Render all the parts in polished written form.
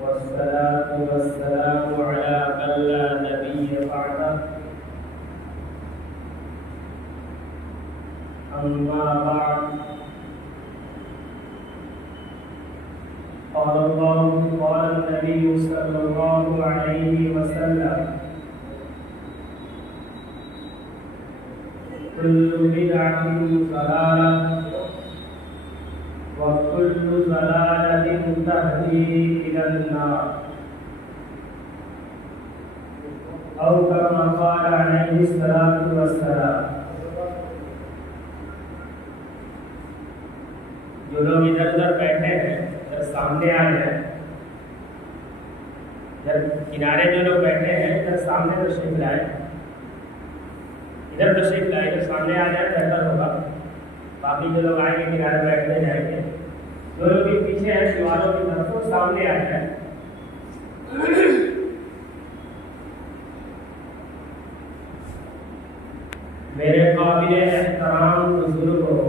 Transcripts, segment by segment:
والصلاة والسلام على من لا نبي بعده أما بعد قال النبي صلى الله عليه وسلم كل بدعة ضلالة وكل ضلالة تهدي إلى النار أو كما قال عليه الصلاة والسلام. جو لوگ ادھر ادھر بیٹھے ہیں ادھر سامنے آ جائیں، ادھر کنارے جو لوگ بیٹھے ہیں ادھر سامنے تشریف لائیں، ادھر تشریف لائیں، ادھر سامنے آ جائیں بہتر ہوگا. باقی جو لوگ آئیں گے کنارے بیٹھنے جائیں گے، جو لوگ بھی پیچھے ہیں دیواروں کی طرف کو سامنے آ جائیں. میرے قابل احترام بزرگوں،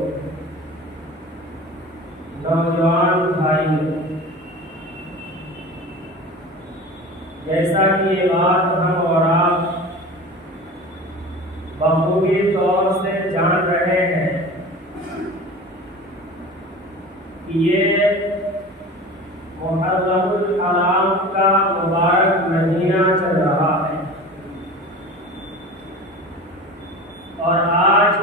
نوجوان بھائی، جیسا کہ یہ بات ہم اور آپ بخوبی طور سے جان رہے ہیں کہ یہ محرم الحرام کا مبارک مہینہ چل رہا ہے، اور آج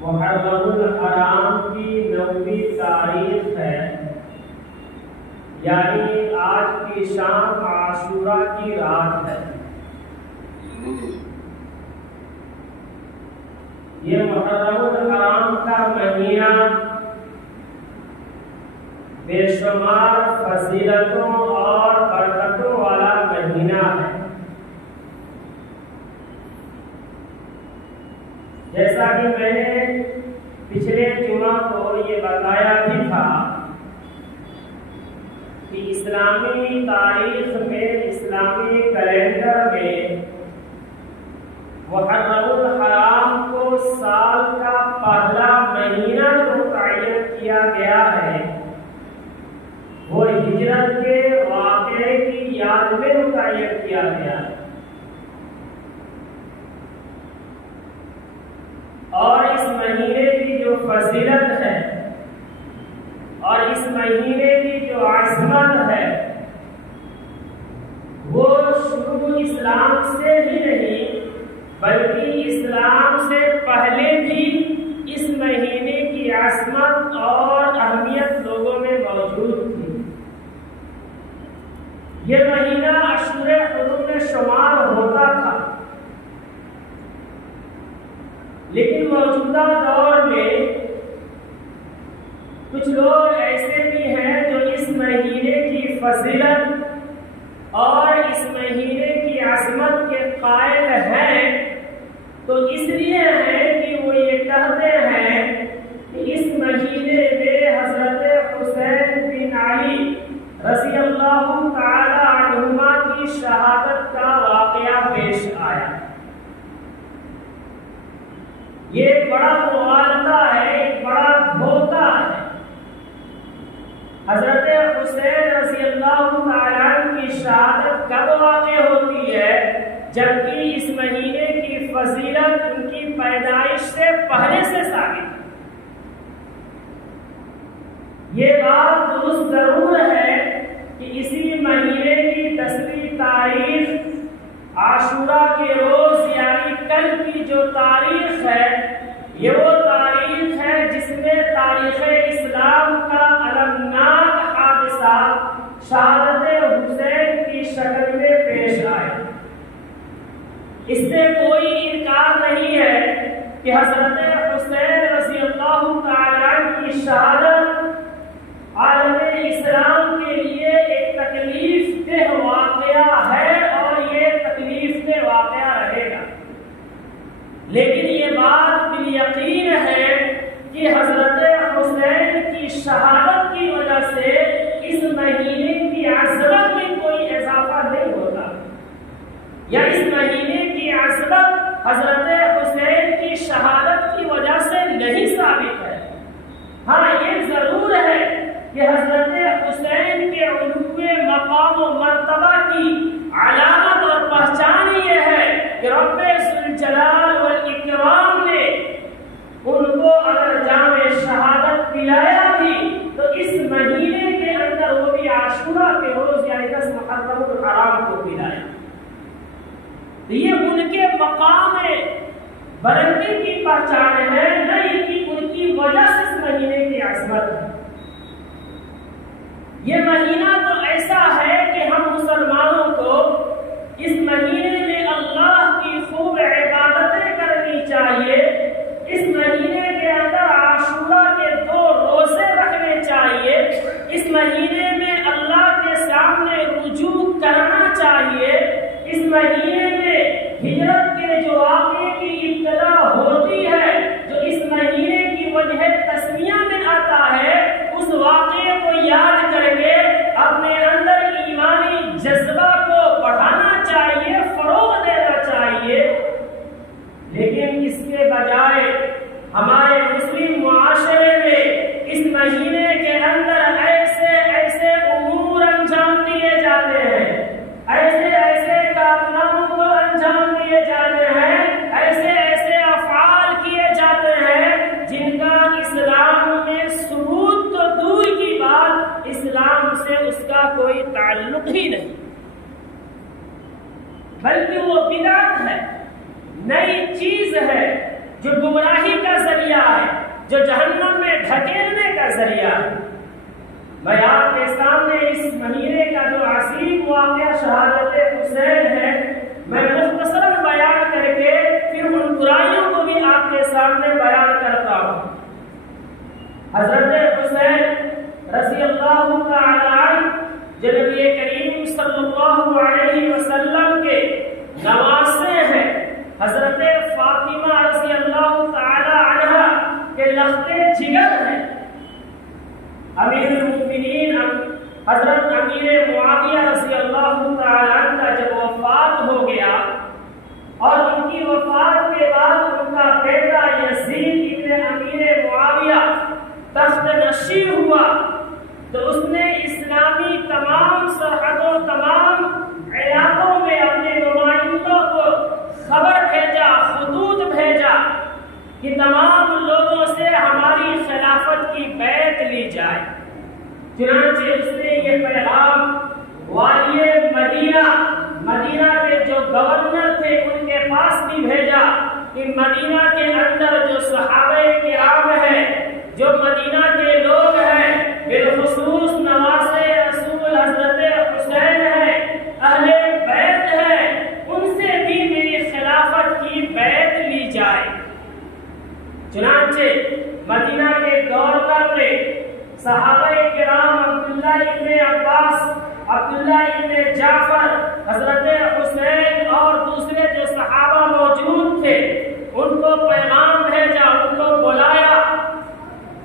محرم الحرام کی 9ویں تاریخ ہے، یعنی آج کی شام عاشورہ کی رات ہے. یہ محرم الحرام کا مہینہ بے شمار فضیلتوں اور برکتوں والا مہینہ ہے. جیسا کہ میں نے پچھلے جمعہ کو یہ بتایا بھی تھا کہ اسلامی تاریخ میں، اسلامی کیلنڈر میں محرم الحرام کو سال کا پہلا مہینہ جو متعین کیا گیا ہے وہ ہجرت کے واقعے کی یاد میں متعین کیا گیا ہے. اور اس مہینے کی جو فضیلت ہے اور اس مہینے کی جو عظمت ہے وہ شروع اسلام سے ہی نہیں بلکہ اسلام سے پہلے بھی اس مہینے کی عظمت اور اہمیت لوگوں میں موجود تھی. یہ مہینہ اشہر حرم میں شمار ہوتا تھا، لیکن موجودہ دور میں کچھ لوگ ایسے بھی ہیں جو اس مہینے کی فضیلت اور اس مہینے کی عظمت کے قائل ہیں، تو اس لیے ہیں کہ وہ یہ کہتے ہیں کہ اس مہینے میں حضرت حسین بن علی رضی اللہ تعالی عنہما کی شہادت کا واقعہ پیش آیا. یہ بڑا مغالطہ ہے، ایک بڑا دھوکہ ہے. حضرت حسین رضی اللہ تعالیٰ کی شہادت کب واقع ہوتی ہے؟ جبکہ اس مہینے کی فضیلت ان کی پیدائش سے پہلے سے ثابت ہے. یہ بات درست ضرور ہے کہ اسی مہینے کی 10ویں تاریخ عاشورہ کے روز یعنی کل کی جو تاریخ ہے یہ وہ تاریخ ہے جس میں تاریخ اسلام کا المناک حادثہ شہادت حسین کی شکل میں پیش آیا. اس سے کوئی انکار نہیں ہے کہ حضرت حسین رضی اللہ تعالیٰ کی شہادت عالم اسلام کے لیے ایک تکلیف دہ واقعہ ہے اور یہ تکلیف دہ واقعہ رہے گا. لیکن یہ بات بالیقین ہے کہ حضرت حسین کی شہادت کی وجہ سے اس مہینے کی عظمت میں کوئی اضافہ نہیں ہوتا، یا اس مہینے کی عظمت حضرت حسین کی شہادت کی وجہ سے نہیں ثابت ہے. ہاں یہ ضرور ہے کہ حضرت حسین کے مقام و مرتبہ کی علامت اور پہچان یہ ہے کہ رب ذوالجلال والاکرام نے ان کو اگر جام شہادت پلایا بھی تو اس مہینے کے اندر وہ بھی عاشورہ کے روز یعنی 10 محرم الحرام کو پلایا. یہ ان کے مقام بلندی کی پہچان ہے، نہ ان کی وجہ سے اس مہینے کی عظمت ہے. یہ مہینہ تو ایسا ہے کہ ہم مسلمانوں کو اس مہینے میں اللہ کی خوب عبادتیں کرنی چاہیے. اس مہینے کے اندر عاشورہ کے 2 روزے رکھنے چاہیے. اس مہینے میں اللہ کے سامنے رجوع کرنا چاہیے. اس مہینے میں ہجرت کے جو واقعے کی ابتدا ہوتی ہے، جو اس مہینے کی وجہ تسمیہ میں آتا ہے، اس واقعے کو یاد کر کے اپنے اندر ایمانی جذبہ کو بڑھانا چاہیے، فروغ دینا چاہیے. لیکن اس کے بجائے ہمارے مسلم معاشرے میں اس مہینے کے اندر ایسے امور انجام دیے جاتے ہیں، ایسے کارناموں کو انجام دیے جاتے ہیں، ایسے افعال کیے جاتے ہیں جن کا اسلام میں ثبوت تو دور کی بات، اسلام سے اس کا کوئی تعلق ہی نہیں، بلکہ وہ بدعت ہے، نئی چیز ہے جو گمراہی کا ذریعہ ہے، جو جہنم میں ڈھکیلنے کا ذریعہ ہے. میں آپ کے سامنے اس مہینے کا جو عظیم واقعہ شہادت حسین ہے، میں مختصراً بیان کر کے پھر ان برائیوں کو بھی آپ کے سامنے بیان کرتا ہوں. حضرت حسین رضی اللہ تعالی عنہ جو نبی کریم صلی اللہ علیہ وسلم کے نواسے ہیں، حضرت فاطمہ رضی اللہ تعالی عنہ کے لختے جگر ہیں. امیر المؤمنین حضرت امیر معاویہ رضی اللہ تعالی عنہ کا جب وفات ہو گیا اور ان کی وفات کے بعد ان کا بیٹا یزید ابن امیر معاویہ تخت نشین ہوا، تو اس نے اسلامی تمام سرحدوں، تمام علاقوں میں اپنے نمائندوں کو خبر بھیجا، خطوط بھیجا کہ تمام لوگوں سے ہماری خلافت کی بیعت لی جائے. چنانچہ اس نے یہ پیغام والی مدینہ کے جو گورنر تھے ان کے پاس بھی بھیجا کہ مدینہ کے اندر جو صحابہ کرام ہیں، جو مدینہ کے لوگ ہیں، بالخصوص نواسے رسول حضرت حسین ہیں، اہل بیت ہیں، ان سے بھی میری خلافت کی بیعت لی جائے. چنانچہ مدینہ کے گورنر نے صحابہ کرام عبداللہ ابن عباس، عبداللہ ابن جعفر، حضرت حسین اور دوسرے جو صحابہ موجود تھے ان کو پیغام بھیجا، ان کو بلایا.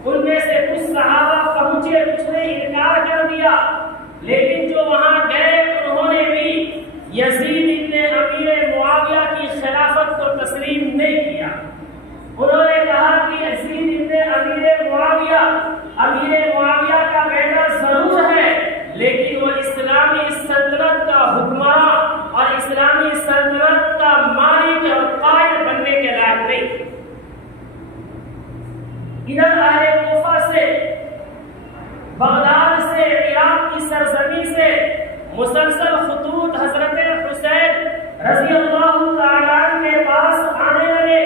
ان میں سے کچھ صحابہ پہنچے، کچھ نے انکار کر دیا، لیکن جو وہاں گئے انہوں نے بھی یزید ابن امیر معاویہ کی خلافت کو تسلیم نہیں کیا. انہوں نے کہا کہ یزید ابن امیر معاویہ کا بیٹا ضرور ہے، لیکن وہ اسلامی سلطنت کا حکمراں اور اسلامی سلطنت کا مالک اور قائد بننے کے لائق نہیں. ادھر اہل کوفہ سے، بغداد سے، عراق کی سرزمین سے مسلسل خطوط حضرت حسین رضی اللہ تعالی عنہ کے پاس آنے لگے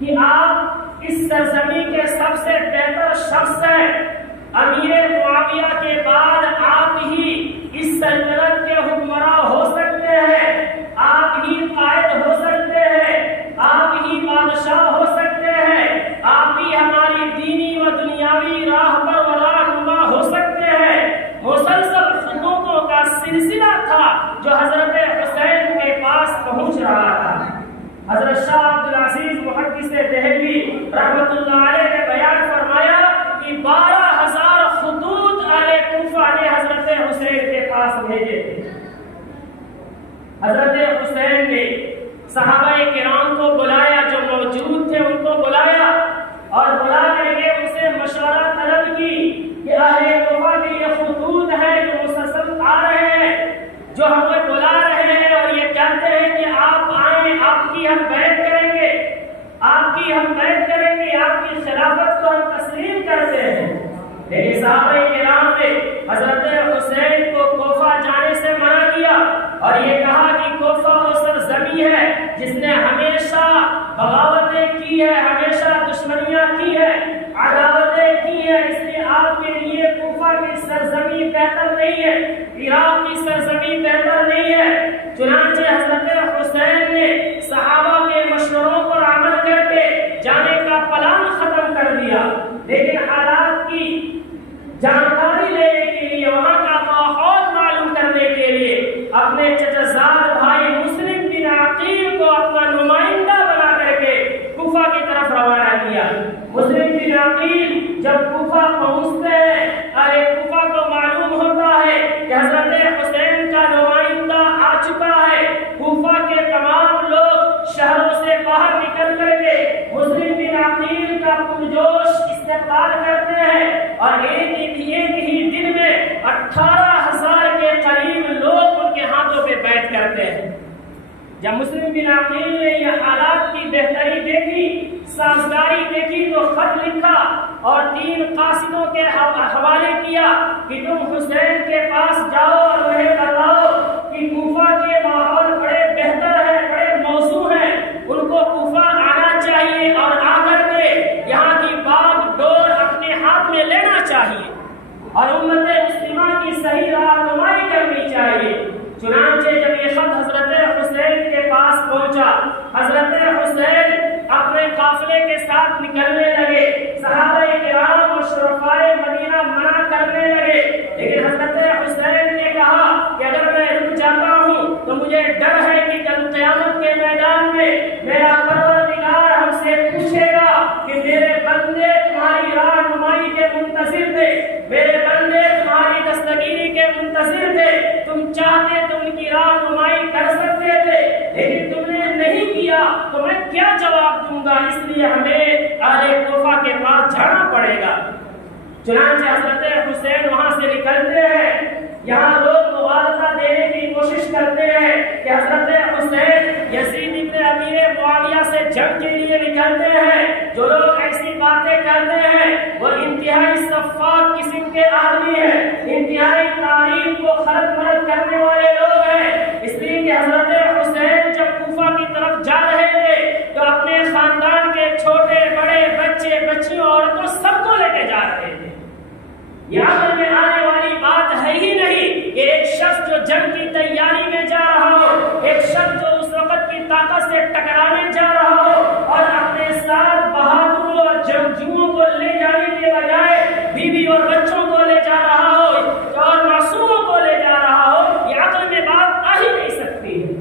کہ آپ اس سرزمین کے سب سے بہتر شخص ہیں، امیر معاویہ کے بعد آپ ہی اس سلطنت کے حکمراں ہو سکتے ہیں، آپ ہی قائد ہو سکتے ہیں، آپ ہی بادشاہ ہو سکتے ہیں، آپ ہی ہماری دینی و دنیاوی راہ پر رہنما ہو سکتے ہیں. مسلسل خطوطوں کا سلسلہ تھا جو حضرت حسین کے پاس پہنچ رہا تھا. حضرت شاہ عبدالعزیز محدث دہلوی رحمۃ اللہ علیہ نے بیان فرمایا کہ 12,000 خطوط اہل کوفہ نے حضرت حسین کے پاس بھیجے تھے. حضرت حسین نے صحابہ کرام کو بلایا، جو موجود تھے ان کو بلایا اور بلا کر کے ان سے مشورہ طلب کی کہ اہل کوفہ کے یہ خطوط ہیں جو مسلسل جو ہمیں بلا رہے ہیں اور یہ کہتے ہیں کہ آپ آئیں، آپ کی ہم بیعت کریں گے، آپ کی ہم بیعت کریں گے، آپ کی خلافت کو ہم تسلیم کرتے ہیں۔ لیکن صحابہ کرام نے حضرت حسین کو کوفہ جانے سے منع کیا اور یہ کہا کہ کوفہ وہ سرزمین ہے جس نے ہمیشہ بغاوتیں کی ہے، ہمیشہ دشمنیاں کی ہے، عداوتیں کی ہے، اس لیے آپ کے لیے کوفہ کی سرزمین بہتر نہیں ہے، عراق کی سرزمین بہتر نہیں ہے۔ چنانچہ حضرت حسین نے صحابہ کے مشوروں پر عمل کر کے جانے کا پلان ختم کر دیا، لیکن حالات کی جانکاری لینے کے لیے، وہاں کا ماحول معلوم کرنے کے لیے اپنے چچزاد بھائی مسلم بن عقیل کو اپنا نمائندہ بنا کر کے کوفہ کی طرف روانہ کیا۔ مسلم بن عقیل جب کوفہ پہنچتے ہیں، ارے کوفہ کو معلوم ہوتا ہے کہ حضرت حسین کا نمائندہ آ چکا ہے۔ کوفہ کے تمام لوگ شہروں سے باہر نکل کر کے مسلم بن عقیل کا پرجوش استقبال کرتے ہیں اور ایک ہی دن میں 18,000 کے قریب لوگ ان کے ہاتھوں پہ بیعت کرتے ہیں۔ جب مسلم بن عقیل نے یہ حالات کی بہتری دیکھی، سازگاری دیکھی، تو خط لکھا اور 3 قاصدوں کے حوالے کیا کہ تم حسین کے پاس جاؤ اور انہیں بتاؤ کہ کوفہ کے ماحول بڑے بہتر ہیں، بڑے موزوں ہیں، ان کو کوفہ آنا چاہیے اور آ کر کے یہاں کی باغ ڈور اپنے ہاتھ میں لینا چاہیے اور امت مسلمہ کی صحیح رہنمائی کرنی چاہیے۔ چنانچہ جب یہ خط حضرت حسین کے پاس پہنچا، حضرت حسین اپنے قافلے کے ساتھ نکلنے لگے، صحابہ کرام اور شرفائے مدینہ منع کرنے لگے، لیکن حضرت حسین نے کہا کہ اگر میں رک جاتا ہوں تو مجھے ڈر ہے کہ کل قیامت کے میدان میں میرا پروردگار ہم سے پوچھے گا کہ میرے بندے تمہاری رہنمائی کے منتظر تھے، میرے بندے تمہاری دستگیری کے منتظر تھے، تم چاہتے تو ان کی رہنمائی کر سکتے تھے لیکن تم نے نہیں کیا، تو میں کیا جواب دوں گا، اس لیے ہمیں اہل کوفہ کے پاس جانا پڑے گا۔ چنانچہ حضرت حسین وہاں سے نکلتے ہیں، یہاں لوگ مغالطہ دینے کی کوشش کرتے ہیں کہ حضرت حسین یزید ابن امیر معاویہ سے جنگ کے لیے نکلتے ہیں۔ جو لوگ ایسی باتیں کرتے ہیں وہ انتہائی سفاک قسم کے آدمی ہیں، انتہائی تاریخ کو خلط ملط کرنے والے لوگ ہیں، اس لیے کہ حضرت حسین جب کوفہ کی طرف جا رہے تھے تو اپنے خاندان کے چھوٹے بڑے بچے بچیوں عورتوں سب کو لے کے جا رہے تھے۔ یہ عقل میں آنے والی بات ہے ہی نہیں کہ ایک شخص جو جنگ کی تیاری میں جا رہا ہو، ایک شخص جو اس وقت کی طاقت سے ٹکرانے جا رہا ہو اور اپنے ساتھ بہادروں اور جنگجوؤں کو لے جانے کے بجائے بیوی اور بچوں کو لے جا رہا ہو اور معصوموں کو لے جا رہا ہو، یہ عقل میں بات آ ہی نہیں سکتی ہے۔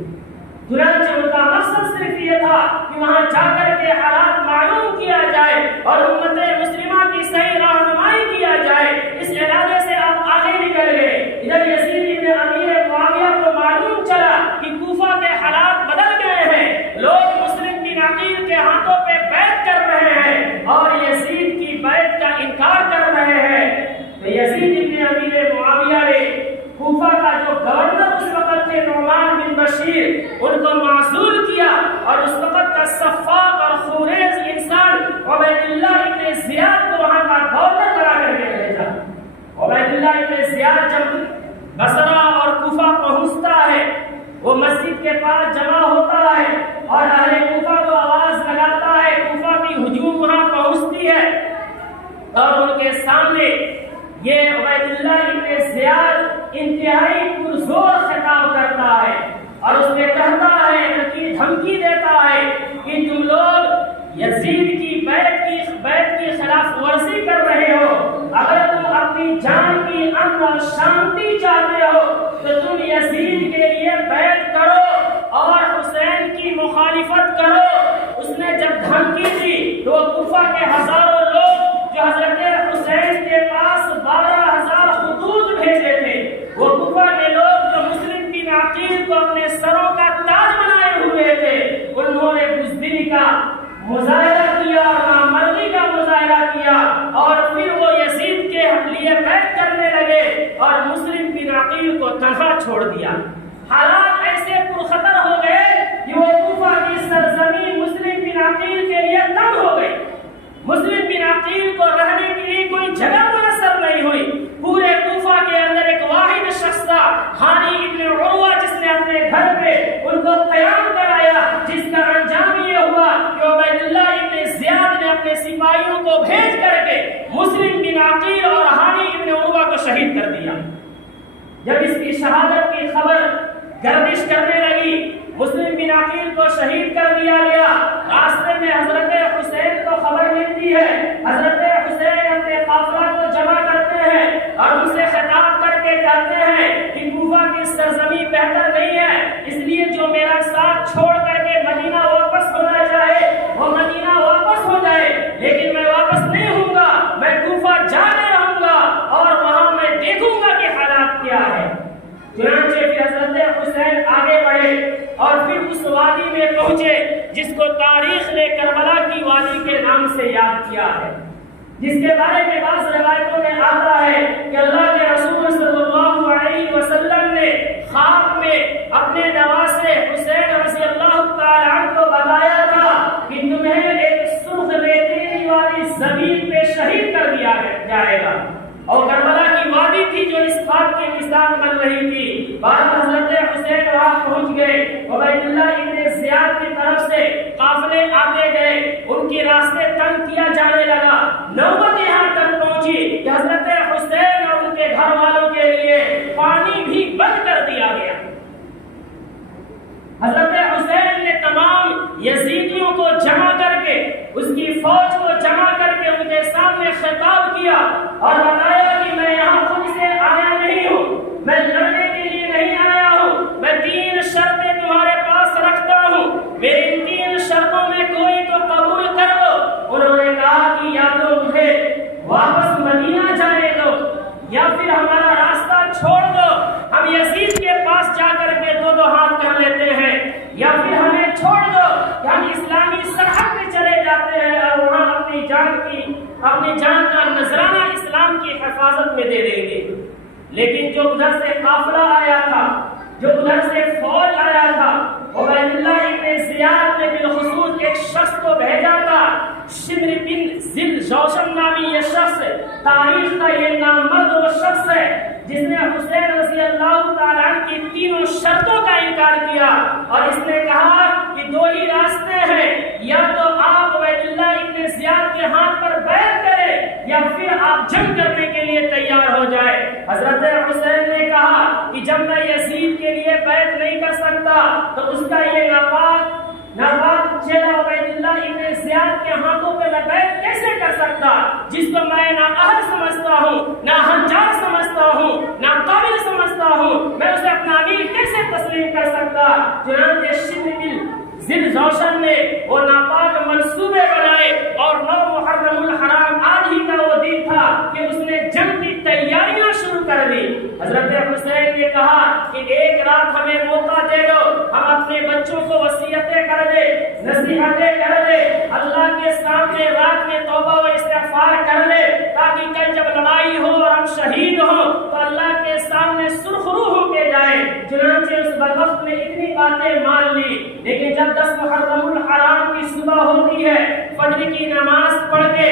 چنانچہ ان کا مقصد صرف یہ تھا کہ وہاں جا کر کے حالات معلوم کیا جائے اور امت مسلمہ کی صحیح رہنمائی کیا جائے۔ اس ارادے سے آپ آگے نکل گئے۔ ادھر یزید ابن امیر معاویہ کو معلوم چلا کہ کوفہ کے حالات بدل گئے ہیں، لوگ مسلم بن عقیل کے ہاتھوں پہ بیعت کر رہے ہیں اور یزید کی بیعت کا انکار کر رہے ہیں۔ تو یزید ابن امیر معاویہ نے کوفہ کا جو گورنر اس وقت تھے نعمان بن بشیر، ان کو معزول کیا اور اس وقت کا سفاک اور خوریز انسان عبید اللہ ابن زیاد کو وہاں کا گورنر بنا کر کے بھیجا۔ عبید اللہ ابن زیاد جب بصرہ اور کوفہ پہنچتا ہے، وہ مسجد کے پاس جمع ہوتا ہے اور اہل کوفہ کو آواز لگاتا ہے، کوفہ کی ہجوم وہاں پہنچتی ہے اور ان کے سامنے یہ عبید اللہ ابن زیاد انتہائی پرزور خطاب کرتا ہے اور اس میں کہتا ہے، دھمکی دیتا ہے کہ تم لوگ یزید کی بیعت کی خلاف ورزی کر رہے ہو، اگر تم اپنی جان کی امن اور شانتی چاہتے ہو تو تم یزید کے لیے بیعت کرو اور حسین کی مخالفت کرو۔ اس نے جب دھمکی دی تو کوفہ کے ہزاروں لوگ جو حضرت حسین کے پاس 12,000 خطوط بھیجے تھے، وہ کوفہ کے لوگ جو مسلم بن عقیل کو اپنے سروں کا تاج بنائے ہوئے تھے، انہوں نے بزدلی کا مظاہرہ کیا، نامردی کا مظاہرہ کیا اور پھر وہ یزید کے لیے بیعت کرنے لگے اور مسلم بن عقیل کو تنہا چھوڑ دیا۔ حالات ایسے پرخطر ہو گئے کہ وہ کوفہ کی سرزمین مسلم بن عقیل کے لیے تنگ ہو گئی. مسلم بن عقیل کو رہنے کے لیے کوئی جگہ میسر نہیں ہوئی. پورے کوفہ کے اندر ایک واحد شخص تھا، ہانی ابن عروہ، جس نے اپنے گھر پہ ان کو قیام کرایا، جس کا انجام یہ ہوا کہ عبید اللہ ابن زیاد نے اپنے سپاہیوں کو بھیج کر کے مسلم بن عقیل اور ہانی ابن عروہ کو شہید کر دیا. جب اس کی شہادت کی خبر گردش کرنے لگی، مسلم بن عقیل کو شہید کر دیا گیا. راستے میں حضرت حسین کو خبر ملتی ہے. حضرت حسین اپنے قافلہ کو جمع کرتے ہیں اور ان سے خطاب کر کے کہتے ہیں کہ کوفہ کی سرزمین بہتر نہیں ہے، اس لیے جو میرا ساتھ چھوڑ کر کے مدینہ واپس ہونا چاہے وہ مدینہ واپس ہو جائے، لیکن میں واپس نہیں ہوں گا، میں کوفہ جانے رہوں گا اور وہاں میں دیکھوں گا کہ حالات کیا ہے. چنانچہ پھر حضرت حسین آگے بڑھے اور پھر اس وادی میں پہنچے جس کو تاریخ نے کربلا کی وادی کے نام سے یاد کیا ہے، جس کے بارے میں بعض روایتوں میں آتا ہے کہ اللہ کے رسول صلی اللہ علیہ وسلم نے خواب میں اپنے نواسے حسین رضی اللہ تعالی عنہ کو بتایا تھا کہ تمہیں ایک سرخ ریتیلی والی زمین پہ شہید کر دیا جائے گا. اور کربلا کی وادی تھی جو اس بات کی مثال بن رہی تھی. بعد حضرت حسین وہاں پہنچ گئے. عبید اللہ ابن زیاد کی طرف سے قافلے آتے گئے، ان کے راستے تنگ کیا جانے لگا. نوبت یہاں تک پہنچی کہ حضرت حسین اور ان کے گھر والوں کے لیے پانی بھی بند کر دیا گیا. حضرت حسین نے تمام یزیدیوں کو جمع کر کے، اس کی فوج کو جمع کر کے ان کے سامنے خطاب کیا اور بتایا کہ میں یہاں خود سے آیا نہیں ہوں، میں لڑنے کے لیے نہیں آیا ہوں، میں 3 شرطیں تمہارے پاس رکھتا ہوں، میری ان 3 شرطوں میں کوئی تو قبول کر لو. انہوں نے کہا کہ یا تو مجھے واپس مدینہ جانے دو یا پھر ہمارا راستہ چھوڑ دو، ہم یزید کے پاس جا کر کے 2 ہاتھ کر لیتے ہیں، یا پھر ہمیں چھوڑ دو کہ ہم اسلامی سرحد پہ چلے جاتے ہیں اور وہاں اپنی جان کا نذرانہ اسلام کی حفاظت میں دے دیں گے. لیکن جو ادھر سے قافلہ آیا تھا، جو ادھر سے فوج آیا تھا، عبید اللہ ابن زیاد نے بالخصوص ایک شخص کو بھیجا تھا، شمر بن ذل جوشن نامی یہ شخص، تاریخ کا یہ نامرد وہ شخص ہے جس نے حسین رضی اللہ تعالیٰ عنہ کی 3 شرطوں کا انکار کیا اور اس نے کہا کہ 2 ہی راستے ہیں، یا تو آپ عبید اللہ ابن زیاد کے ہاتھ پر بیعت کریں یا پھر آپ جنگ کرنے کے لیے تیار ہو جائے. حضرت حسین نے کہا کہ جب میں یزید کے لیے بیعت نہیں کر سکتا تو اس کا یہ ناپاک چہرہ عبید اللہ ابن زیاد کے ہاتھوں پہ میں بیعت کیسے کر سکتا، جس کو میں نہ اہل سمجھتا ہوں، نہ ہنجار سمجھتا ہوں، نہ قابل سمجھتا ہوں، میں اسے اپنا امیر کیسے تسلیم کر سکتا. چنانچہ شمر ذل جوشن نے وہ ناپاک منصوبے بنائے اور 9 محرم الحرام آج ہی کا وہ دن تھا کہ اس نے جنگ کی تیاریاں شروع کر دی. حضرت حسین نے کہا کہ ایک رات ہمیں موقع دے دو، ہم اپنے بچوں کو وصیتیں کر دے، نصیحتیں کر دے، اللہ کے سامنے رات میں توبہ و استغفار کر لے تاکہ کل جب لڑائی ہو اور ہم شہید ہوں تو اللہ کے سامنے سرخ روح ہو کے جائے. چنانچہ اس وقت نے اتنی باتیں مان لی. لیکن جب 10 محرم الحرام کی صبح ہوتی ہے، فجر کی نماز پڑھ کے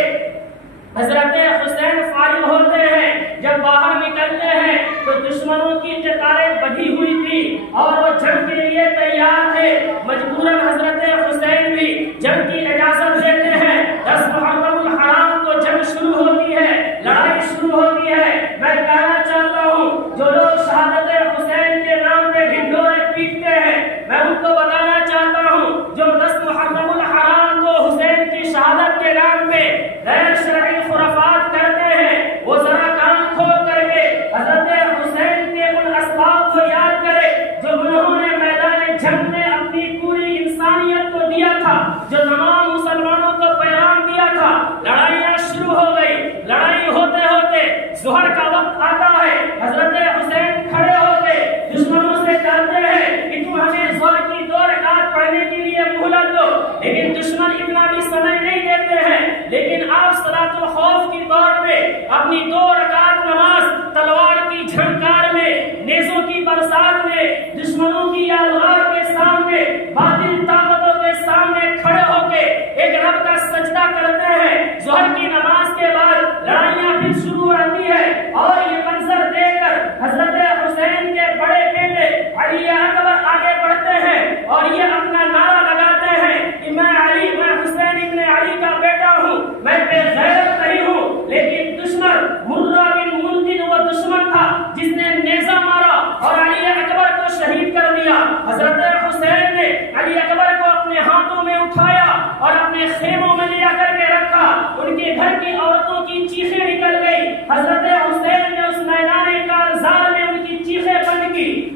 حضرت حسین فارغ ہوتے ہیں، جب باہر نکلتے ہیں تو دشمنوں کی قطاریں بڑھی ہوئی تھی اور وہ جنگ کے لیے تیار تھے. مجبوراً حضرت حسین بھی جنگ کی اجازت دیتے ہیں. 10 محرم الحرام کو جنگ شروع ہوتی ہے، لڑائی شروع ہوتی ہے. میں کہنا چاہتا ہوں جو لوگ شہادت حسین کے نام پہ ڈھنڈورے پیٹتے ہیں، میں ان کو بتانا چاہتا ہوں جو 10 محرم الحرام کو حسین کی شہادت کے نام پہ غیر شرعی خرافات کرتے ہیں، وہ ذرا کان کھول کر کے حضرت حسین کے ان اسباب کو یاد کرے جو انہوں نے میدان جنگ میں اپنی پوری انسانیت کو دیا تھا، جو تمام مسلمانوں کو پیغام دیا تھا. لڑائیاں شروع ہو گئی. لڑائی ہوتے ہوتے ظہر کا وقت آتا ہے، حضرت حسین کھڑے ہو کے دشمنوں سے کہتے ہیں کہ تم ہمیں ظہر کی 2 رکعت پڑھنے کے لیے مہلت دو. لیکن دشمن اتنا بھی سمے نہیں دیتے ہیں. لیکن آپ صلاۃ الخوف کی طور پہ اپنی 2 رکعت نماز تلوار کی جھنکار میں، نیزوں کی برسات میں دشمنوں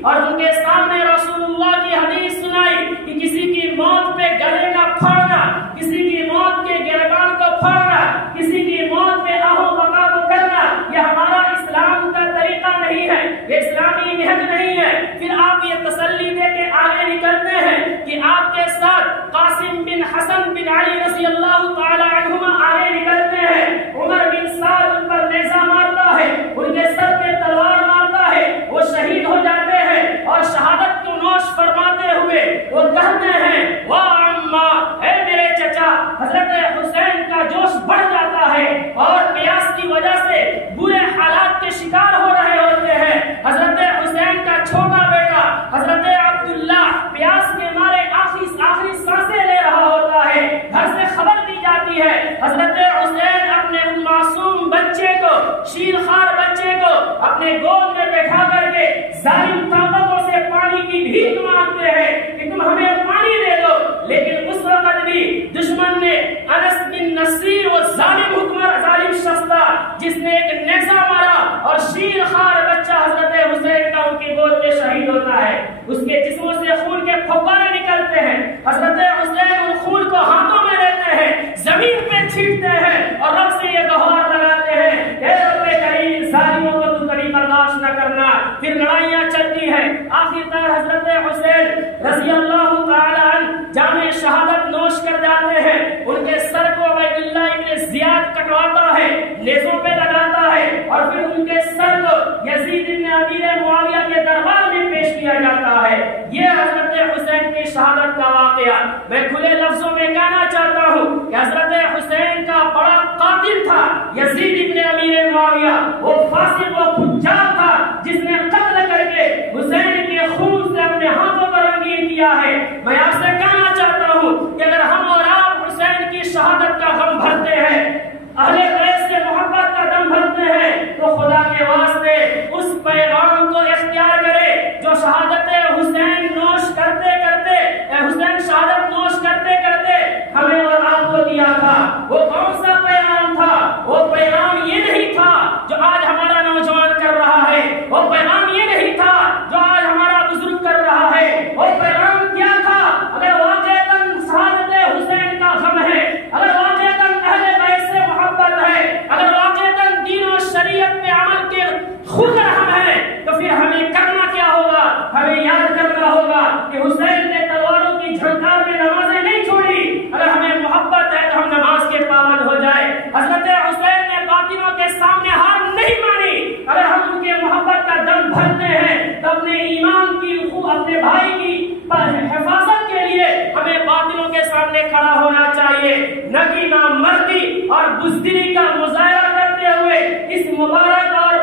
اور ان کے سامنے رسول اللہ کی حدیث سنائی کہ کسی کی موت پہ گلے کا پھاڑنا، کسی کی موت کے گریبان کو پھاڑنا، کسی کی موت پہ آہو بقا کو کرنا، یہ ہمارا اسلام کا طریقہ نہیں ہے، یہ اسلامی نہج نہیں ہے۔ پھر آپ یہ تسلی دے کے آگے نکلتے ہیں کہ آپ کے ساتھ قاسم بن حسن بن علی رضی اللہ تعالی عنہما آگے نکلتے ہیں، عمر بن سعد ان پر نیزہ مارتا ہے، ان کے سر پہ تلوار مارتا ہے، وہ شہید ہو جاتے ہیں اور شہادت کو نوش فرماتے ہوئے وہ کہتے ہیں واہ عمّا، اے میرے چچا۔ حضرت حسین کا جوش بڑھ جاتا ہے اور پیاس کی وجہ سے برے حالات کے شکار ہو رہے ہوتے ہیں۔ حضرت حسین کا چھوٹا بیٹا حضرت عبداللہ پیاس کے مارے آخری سانسیں لے رہا ہوتا ہے، گھر سے خبر دی جاتی ہے۔ حضرت حسین اپنے معصوم بچے کو، شیرخوار بچے کو اپنے گود میں بیٹھا کر کے ظالم طاقتوں سے پانی کی بھیک مانگتے ہیں کہ تم ہمیں پانی دے دو، لیکن اس وقت بھی دشمن نے انس بن نصیر وہ ظالم حکمر، ظالم شخص تھا جس نے ایک نیزہ مارا اور شیرخوار بچہ حضرت حسین کا ان کی گود میں شہید ہوتا ہے، اس کے جسموں سے خون کے پھوارے نکلتے ہیں۔ حضرت حسین ان خون کو ہاتھوں میں لیتے ہیں، زمین پہ چھینٹتے ہیں اور رب سے یہ گہوار لگاتے ہیں کہ رب کریم ظالموں کو تو کبھی برداشت نہ کرنا۔ پھر لڑائیاں چلتی ہیں، آخر کار حضرت حسین رضی اللہ تعالی عنہ جام شہادت نوش کر جاتے ہیں، ان کے سر کو عبید اللہ ابن زیاد کٹواتا ہے، نیزوں پہ لگاتا ہے اور پھر ان کے سر کو یزید ابن امیر معاویہ کے دربار میں پیش کیا جاتا ہے۔ یہ حضرت حسین کی شہادت کا واقعہ میں کھلے لفظوں میں کہنا چاہتا ہوں کہ حضرت حسین کا بڑا قاتل تھا یزید ابن امیر معاویہ، وہ فاسق و فجار تھا جس نے قتل کر کے حسین کے خون سے اپنے ہاتھوں کو رنگین کیا ہے۔ میں آپ سے کہنا چاہتا ہوں کہ اگر ہم اور آپ حسین کی شہادت کا غم بھرتے ہیں، اہل بیت سے محبت کا دم بھرتے ہیں، تو خدا کے واسطے اس پیغام کو اختیار کرے جو شہادت حسین نوش کرتے کرتے، حسین شہادت نوش کرتے کرتے ہمیں اور آپ کو دیا تھا۔ وہ کون سا پیغام تھا؟ وہ پیغام یہ نہیں تھا جو آج ہمارا نوجوان کر رہا ہے، وہ پیغام یہ نہیں تھا جو آج ہمارا بزرگ کر رہا ہے۔ وہ پیغام کیا تھا؟ اگر واقعتاً شہادت حسین کا غم ہے، اگر واقعتاً اہل بیت سے محبت ہے، اگر واقعتاً دین و شریعت پہ عمل کے خود رحم ہے، تو پھر ہمیں کرنا کیا ہوگا؟ ہمیں یاد کرنا ہوگا کہ حسین نے تلواروں کی جھنکار میں نمازیں نہیں چھوڑی۔ اگر ہمیں محبت ہے تو ہم نماز کے پابند ہو جائے۔ حضرت حسین نے قاتلوں کے سامنے ہار نہیں مانی۔ اگر ہم ان کے محبت کا دم بھرتے ہیں تو اپنے ایمان کی، اپنے بھائی کی حفاظت کے لیے ہمیں قاتلوں کے سامنے کھڑا ہونا چاہیے، نہ کہ نامردی اور بزدلی کا مظاہرہ کرتے ہوئے اس مبارک اور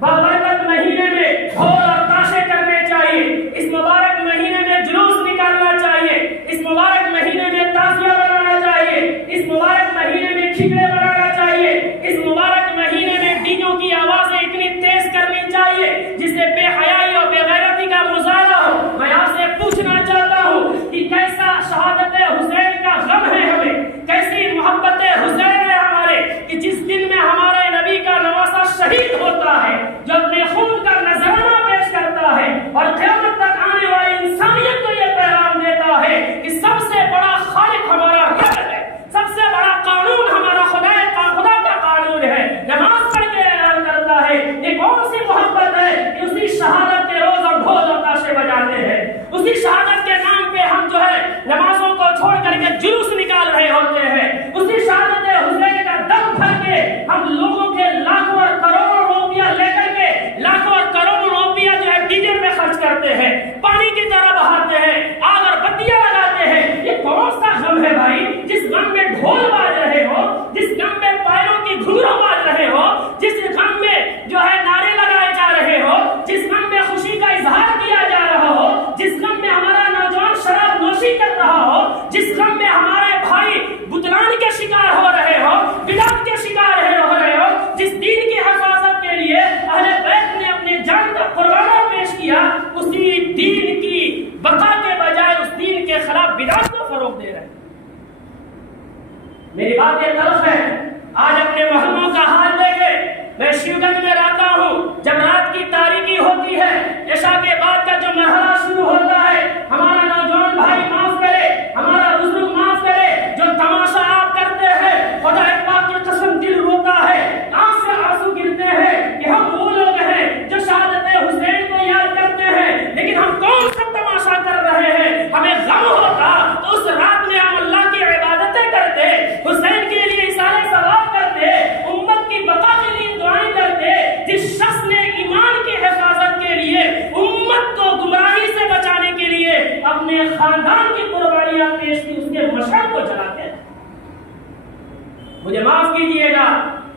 بابرکت مہینے میں ڈھول اور تاشے کرنے چاہیے، اس مبارک مہینے میں جلوس نکالنا چاہیے، اس مبارک مہینے میں تعزیہ بنانا چاہیے، اس مبارک مہینے میں کھچڑے بنانا چاہیے، اس مبارک مہینے میں ڈیجوں کی آوازیں اتنی تیز کرنی چاہیے جس سے بے حیائی اور بے غیرتی کا مظاہرہ ہو۔ میں آپ سے پوچھنا چاہتا ہوں کہ کیسا شہادت حسین کا غم ہے ہمیں، کیسی محبت حسین ہے ہمارے، کہ جس دن میں ہمارے نبی کا نواسہ شہید ہوتا ہے، جو اپنے خون کا نذرانہ پیش کرتا ہے اور قیامت تک آنے والی انسانیت کو یہ پیغام دیتا ہے کہ سب سے بڑا خالق ہمارا رب ہے، سب سے بڑا قانون ہمارا خدا کا قانون ہے، نماز پڑھ کے اعلان کرتا ہے۔ یہ کون سی محبت ہے کہ اسی شہادت کے روز ہم ڈھول اور تاشے بجاتے ہیں، اسی شہادت کے نام پہ ہم جو ہے نمازوں کو چھوڑ کر کے جلوس نکال رہے ہوتے ہیں، اسی شہادت حسین کا دم بھر کے ہم لوگوں کے لاکھوں اور کروڑوں روپیہ لے کر کے لاکھوں اور کروڑوں روپیہ جو ہے ڈی جے پہ خرچ کرتے ہیں، پانی کی طرح بہاتے ہیں، آگ اور بتیاں لگاتے ہیں۔ یہ کون سا غم ہے بھائی؟ جس غم میں ڈھول باز رہے ہو، جس غم میں پائروں کی گھنگرو باز رہے ہو، جس غم میں جو ہے نعرے لگائے جا رہے ہو، جس غم میں خوشی کا اظہار کیا جا رہا ہو، جس غم میں ہمارا نوجوان شراب نوشی کر رہا ہو، جس غم میں ہمارے